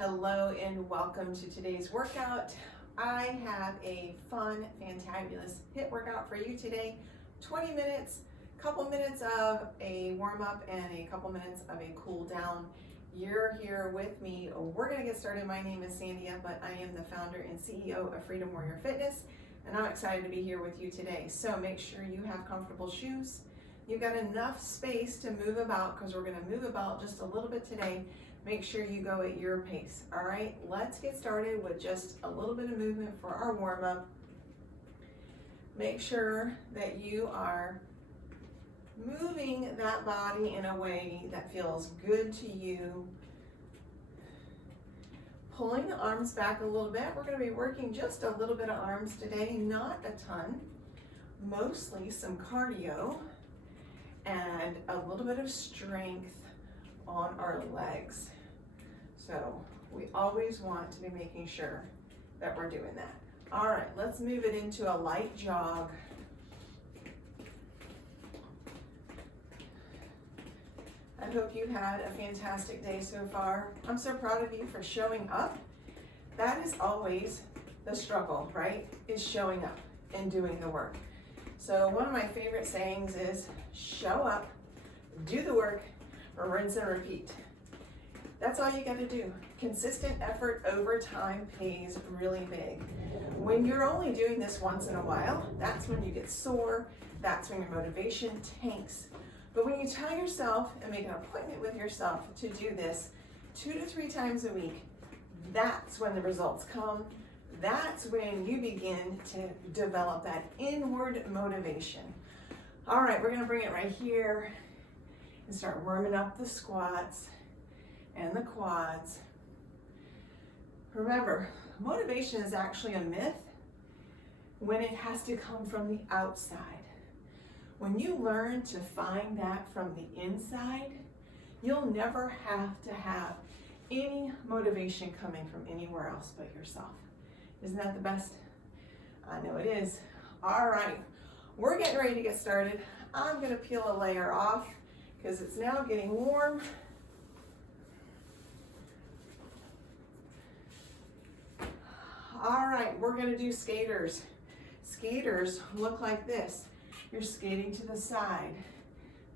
Hello and welcome to today's workout. I have a fun, fantabulous HIIT workout for you today. 20 minutes, couple minutes of a warm up and a couple minutes of a cool down. You're here with me. We're gonna get started. My name is Sandia, but I am the founder and CEO of Freedom Warrior Fitness, and I'm excited to be here with you today. So make sure you have comfortable shoes. You've got enough space to move about because we're gonna move about just a little bit today. Make sure you go at your pace. All right, let's get started with just a little bit of movement for our warm up. Make sure that you are moving that body in a way that feels good to you. Pulling the arms back a little bit. We're going to be working just a little bit of arms today, not a ton. Mostly some cardio and a little bit of strength on our legs. So we always want to be making sure that we're doing that. All right, let's move it into a light jog. I hope you had a fantastic day so far. I'm so proud of you for showing up. That is always the struggle, right? Is showing up and doing the work. So one of my favorite sayings is show up, do the work, rinse and repeat. That's all you got to do. Consistent effort over time pays really big. When you're only doing this once in a while, that's when you get sore, that's when your motivation tanks. But when you tell yourself and make an appointment with yourself to do this 2 to 3 times a week, that's when the results come. That's when you begin to develop that inward motivation. All right, we're going to bring it right here and start warming up the squats and the quads. Remember, motivation is actually a myth when it has to come from the outside. When you learn to find that from the inside, you'll never have to have any motivation coming from anywhere else but yourself. Isn't that the best? I know it is. All right, we're getting ready to get started. I'm gonna peel a layer off because it's now getting warm. All right, we're gonna do skaters. Skaters look like this. You're skating to the side,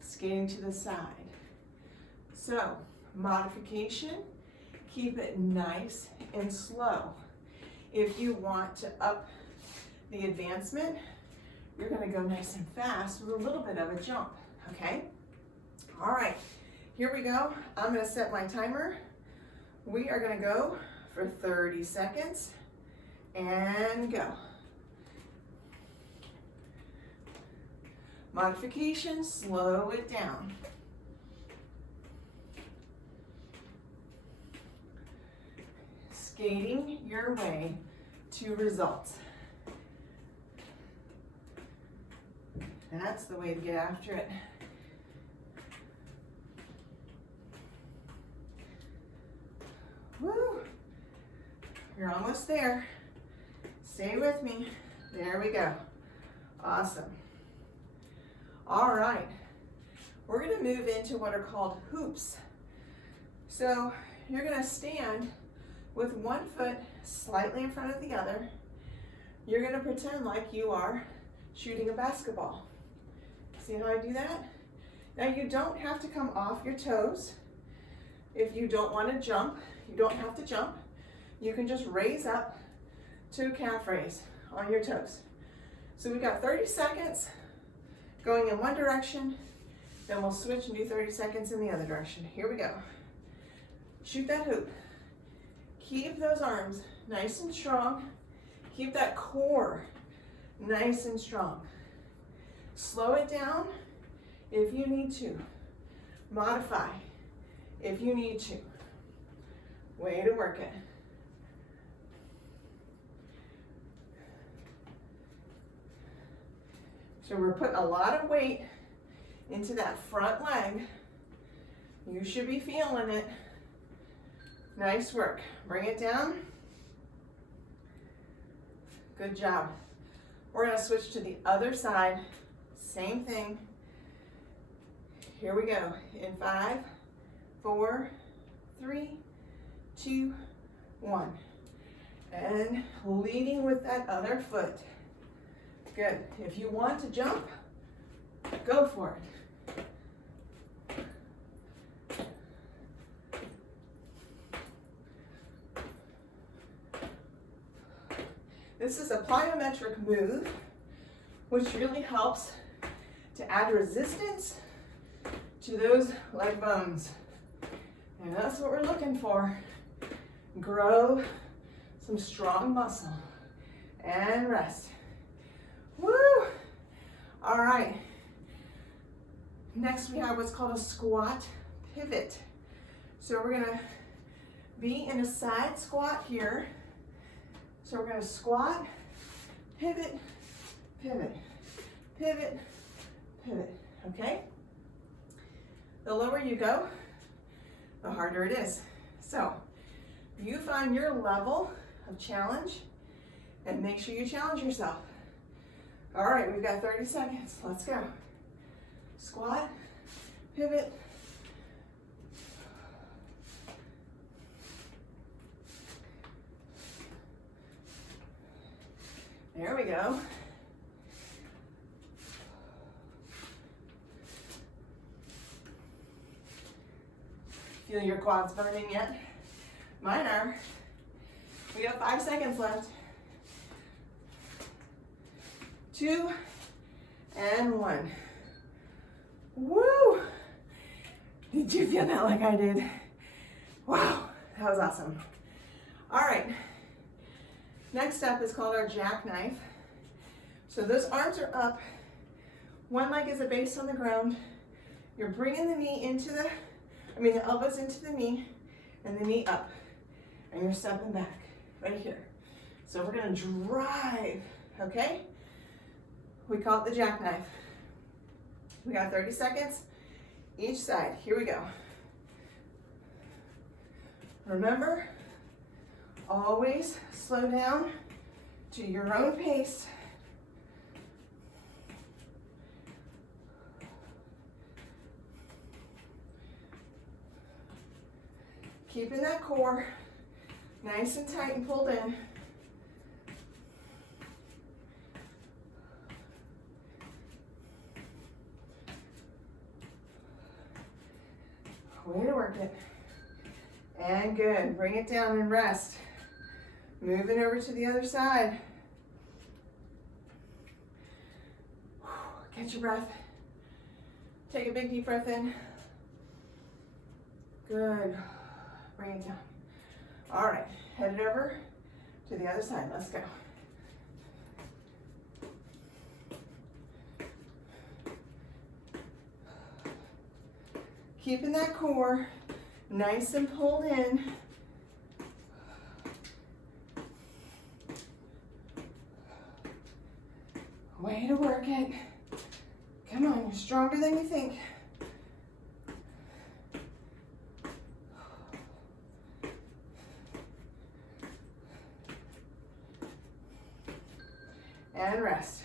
skating to the side. So, modification, keep it nice and slow. If you want to up the advancement, you're gonna go nice and fast with a little bit of a jump, okay? All right, here we go. I'm gonna set my timer. We are gonna go for 30 seconds and go. Modification, slow it down. Skating your way to results. That's the way to get after it. Woo! You're almost there. Stay with me. There we go. Awesome. All right. We're going to move into what are called hoops. So you're going to stand with one foot slightly in front of the other. You're going to pretend like you are shooting a basketball. See how I do that? Now you don't have to come off your toes. If you don't want to jump, you don't have to jump. You can just raise up to calf raise on your toes. So we got 30 seconds going in one direction, then we'll switch and do 30 seconds in the other direction. Here we go. Shoot that hoop. Keep those arms nice and strong. Keep that core nice and strong. Slow it down if you need to. Modify if you need to. Way to work it. So we're putting a lot of weight into that front leg. You should be feeling it. Nice work. Bring it down. Good job. We're going to switch to the other side. Same thing. Here we go. In 5, 4, 3, 2, 1. And leading with that other foot. Good. If you want to jump, go for it. This is a plyometric move, which really helps to add resistance to those leg bones. And that's what we're looking for. Grow some strong muscle. And rest. Woo! All right. Next we have what's called a squat pivot. So we're gonna be in a side squat here. So we're gonna squat, pivot, pivot, pivot, pivot, okay? The lower you go, the harder it is. So you find your level of challenge and make sure you challenge yourself. All right, we've got 30 seconds. Let's go. Squat, pivot. There we go. Feel your quads burning yet? Mine are. We got 5 seconds left. 2 and 1. Woo! Did you feel that like I did? Wow, that was awesome. All right. Next up is called our jackknife. So those arms are up. One leg is a base on the ground. You're bringing the knee into the elbows into the knee and the knee up. And you're stepping back right here. So we're gonna drive, okay? We call it the jackknife. We got 30 seconds each side. Here we go. Remember, always slow down to your own pace. Keeping that core nice and tight and pulled in. Way to work it. And good. Bring it down and rest. Moving over to the other side. Catch your breath. Take a big deep breath in. Good. Bring it down. All right. Head it over to the other side. Let's go. Keeping that core nice and pulled in. Way to work it. Come on, you're stronger than you think. And rest.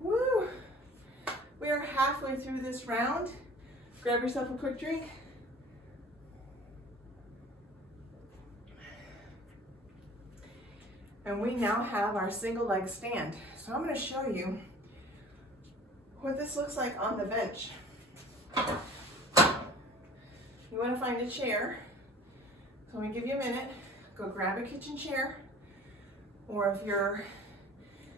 Woo! We are halfway through this round. Grab yourself a quick drink. And we now have our single leg stand. So I'm going to show you what this looks like on the bench. You want to find a chair. So let me give you a minute. Go grab a kitchen chair. Or if you're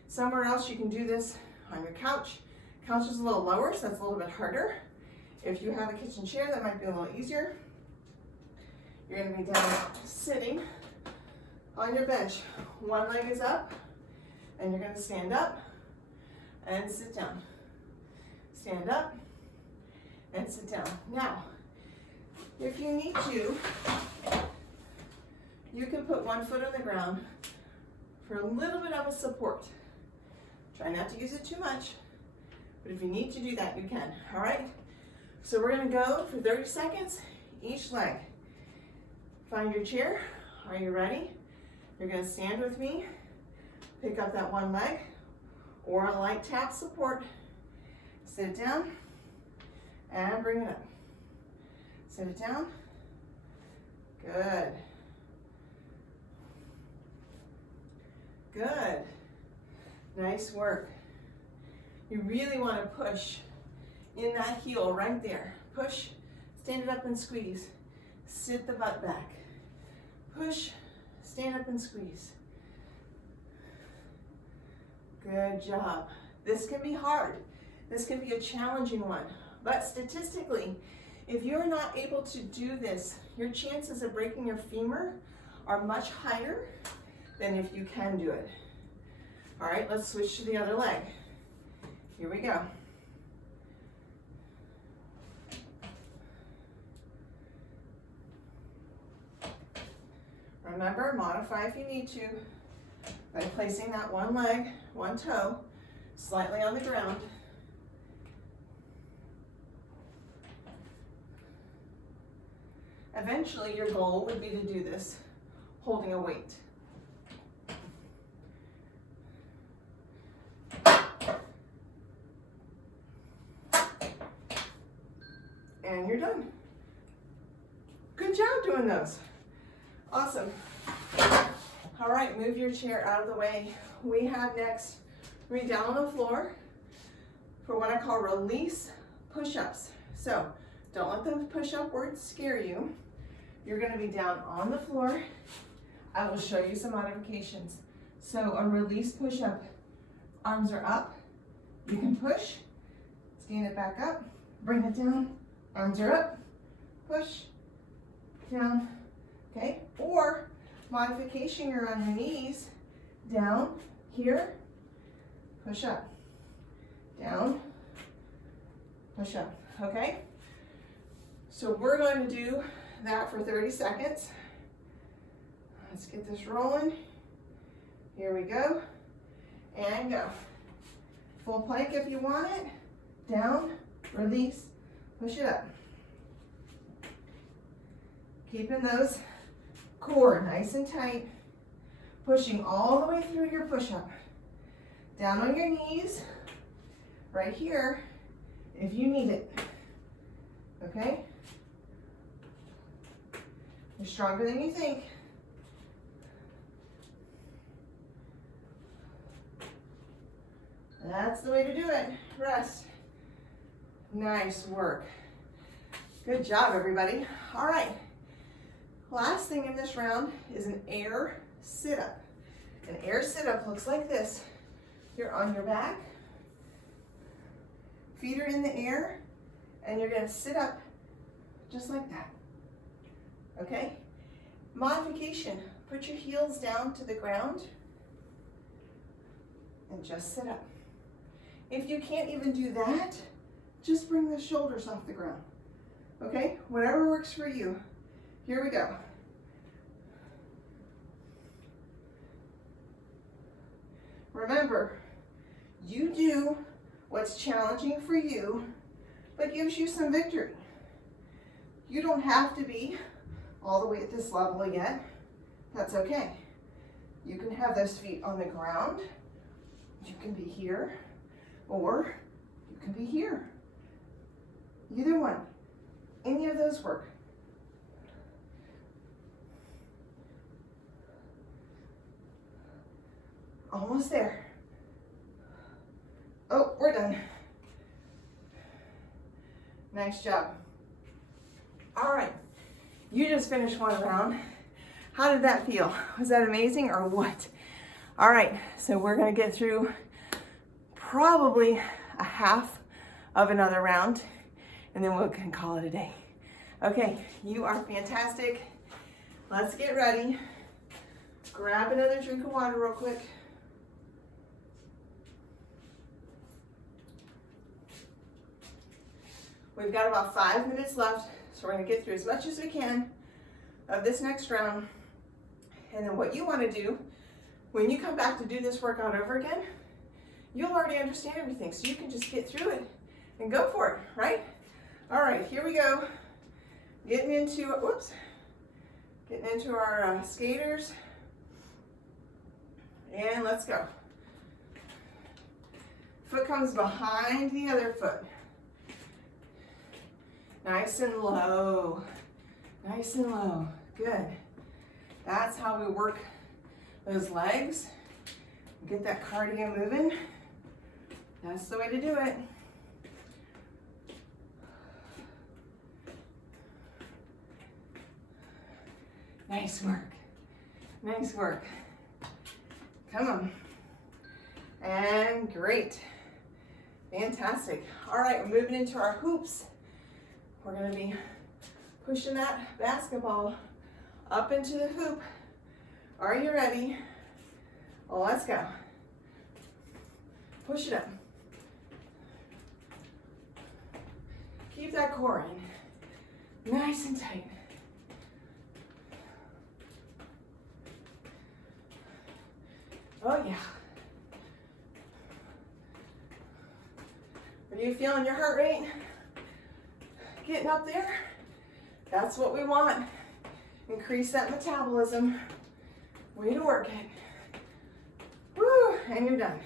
somewhere else, you can do this on your couch. Couch is a little lower, so that's a little bit harder. If you have a kitchen chair, that might be a little easier. You're going to be down sitting on your bench. One leg is up, and you're going to stand up and sit down. Stand up and sit down. Now, if you need to, you can put one foot on the ground for a little bit of a support. Try not to use it too much, but if you need to do that, you can. All right? So we're going to go for 30 seconds, each leg. Find your chair. Are you ready? You're going to stand with me, pick up that one leg, or a light tap support. Sit down, and bring it up. Sit it down. Good. Good. Nice work. You really want to push in that heel right there. Push, stand it up and squeeze. Sit the butt back. Push, stand up and squeeze. Good job. This can be hard. This can be a challenging one. But statistically, if you're not able to do this, your chances of breaking your femur are much higher than if you can do it. All right, let's switch to the other leg. Here we go. Remember, modify if you need to by placing that one leg, one toe, slightly on the ground. Eventually, your goal would be to do this holding a weight. And you're done. Good job doing those. Awesome. All right, move your chair out of the way. We have next, we're down on the floor for what I call release push-ups. So don't let the push-up words scare you. You're gonna be down on the floor. I will show you some modifications. So a release push-up, arms are up. You can push, stand it back up, bring it down, arms are up, push, down, okay? Or modification, you're on your knees, down, here, push up, down, push up, okay? So we're going to do that for 30 seconds. Let's get this rolling. Here we go, and go. Full plank if you want it, down, release, push it up. Keeping those core nice and tight, pushing all the way through your push-up. Down on your knees, right here, if you need it, okay? You're stronger than you think. That's the way to do it. Rest. Nice work. Good job, everybody. All right. Last thing in this round is an air sit-up. An air sit-up looks like this. You're on your back, feet are in the air, and you're gonna sit up just like that, okay? Modification, put your heels down to the ground and just sit up. If you can't even do that, just bring the shoulders off the ground, okay? Whatever works for you. Here we go. Remember, you do what's challenging for you, but gives you some victory. You don't have to be all the way at this level yet. That's okay. You can have those feet on the ground. You can be here, or you can be here. Either one. Any of those work. Almost there. Oh, we're done. Nice job. All right, you just finished one round. How did that feel? Was that amazing or what? All right, so we're gonna get through probably a half of another round, and then we can call it a day. Okay, you are fantastic. Let's get ready. Grab another drink of water real quick. We've got about 5 minutes left, so we're gonna get through as much as we can of this next round. And then what you wanna do, when you come back to do this workout over again, you'll already understand everything, so you can just get through it and go for it, right? All right, here we go. Getting into our skaters. And let's go. Foot comes behind the other foot. Nice and low. Nice and low. Good. That's how we work those legs Get that cardio moving. That's the way to do it. Nice work. Nice work. Come on. And great. Fantastic. All right, we're moving into our hoops. We're going to be pushing that basketball up into the hoop. Are you ready? Well, let's go. Push it up. Keep that core in. Nice and tight. Oh yeah. Are you feeling your heart rate getting up there? That's what we want. Increase that metabolism. Way to work it. Woo, and you're done.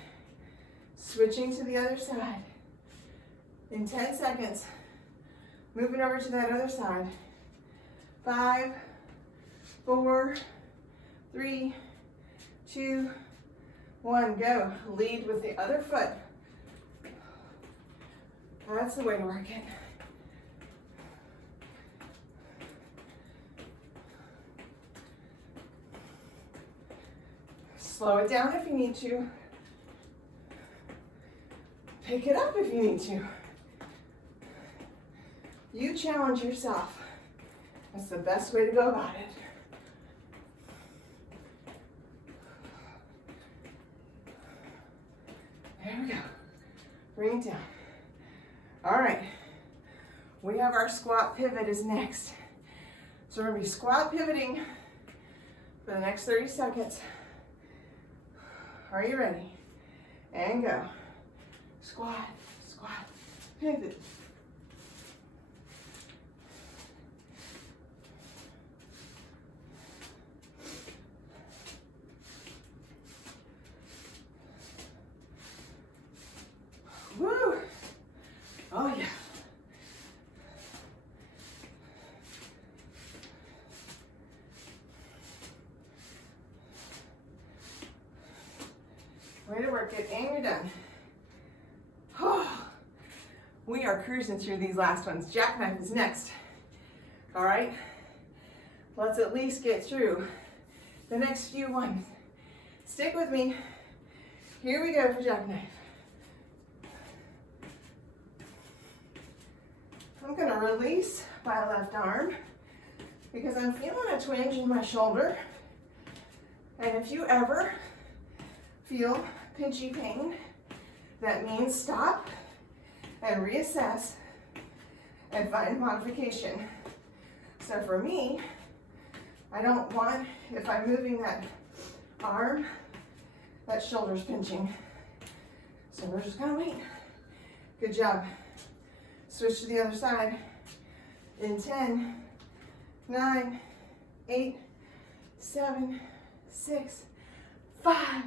Switching to the other side. In 10 seconds, moving over to that other side. 5, 4, 3, 2, 1, go. Lead with the other foot. That's the way to work it. Slow it down if you need to. Pick it up if you need to. You challenge yourself. That's the best way to go about it. There we go. Bring it down. All right. We have our squat pivot is next. So we're going to be squat pivoting for the next 30 seconds. Are you ready? And go. Squat, squat, pivot. Woo! Oh yeah. Way to work it, and you're done. Oh, we are cruising through these last ones. Jackknife is next. All right, let's at least get through the next few ones. Stick with me. Here we go for jackknife. I'm gonna release my left arm because I'm feeling a twinge in my shoulder. And if you ever feel pinchy pain, that means stop and reassess and find modification. So for me, I don't want, if I'm moving that arm, that shoulder's pinching. So we're just gonna wait. Good job. Switch to the other side in 10, 9, 8, 7, 6, 5,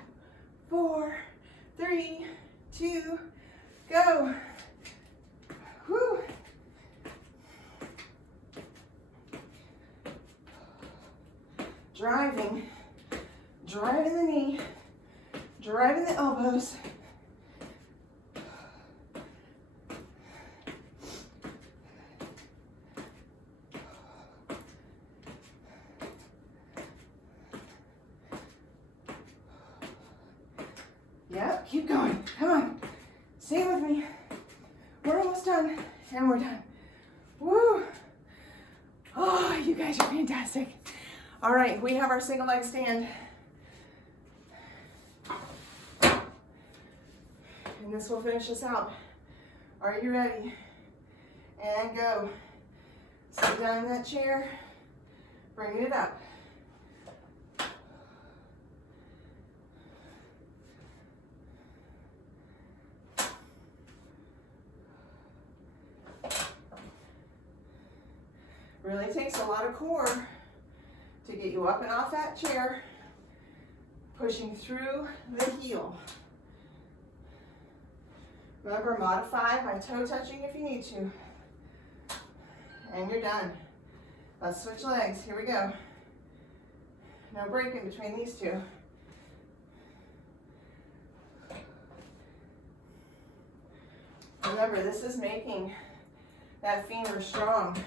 4, 3, 2, go. Whew. Driving the knee, driving the elbows. Yep, keep going. Come on. Stay with me. We're almost done. And we're done. Woo! Oh, you guys are fantastic. All right, we have our single leg stand. And this will finish us out. Are you ready? And go. Sit down in that chair. Bring it up. Really takes a lot of core to get you up and off that chair, pushing through the heel. Remember, modify by toe touching if you need to. And you're done. Let's switch legs. Here we go. No break in between these two. Remember, this is making that femur strong.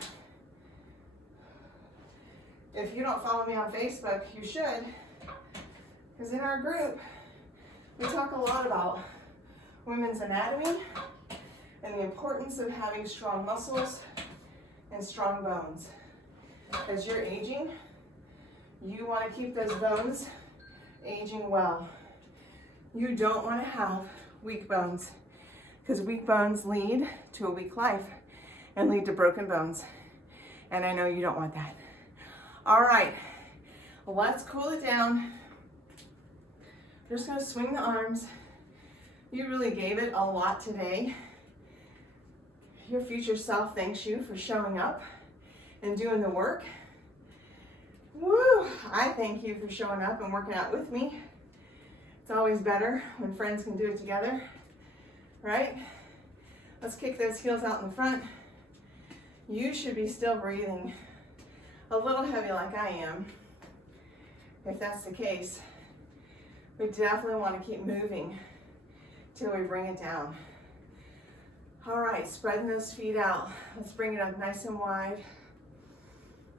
If you don't follow me on Facebook, you should, because in our group, we talk a lot about women's anatomy and the importance of having strong muscles and strong bones. As you're aging, you want to keep those bones aging well. You don't want to have weak bones, because weak bones lead to a weak life and lead to broken bones. And I know you don't want that. All right, let's cool it down. We're just going to swing the arms. You really gave it a lot today. Your future self thanks you for showing up and doing the work. Woo! I thank you for showing up and working out with me. It's always better when friends can do it together, right? Let's kick those heels out in the front. You should be still breathing a little heavy like I am. If that's the case, we definitely want to keep moving till we bring it down. All right, spreading those feet out. Let's bring it up nice and wide.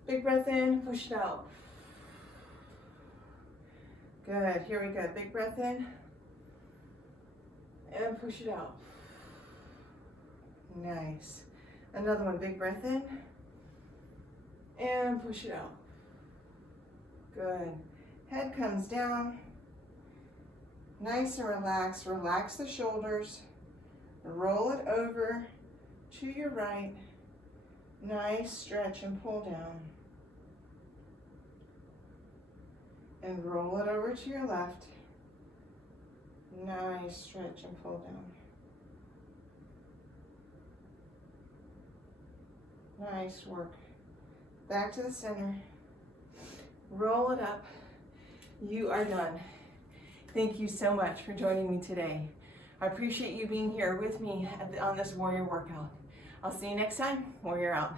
Big breath in, push it out. Good, here we go. Big breath in and push it out. Nice. Another one, big breath in and push it out. Good. Head comes down. Nice and relaxed. Relax the shoulders. Roll it over to your right. Nice stretch and pull down. And roll it over to your left. Nice stretch and pull down. Nice work. Back to the center. Roll it up. You are done. Thank you so much for joining me today. I appreciate you being here with me on this warrior workout. I'll see you next time. Warrior out.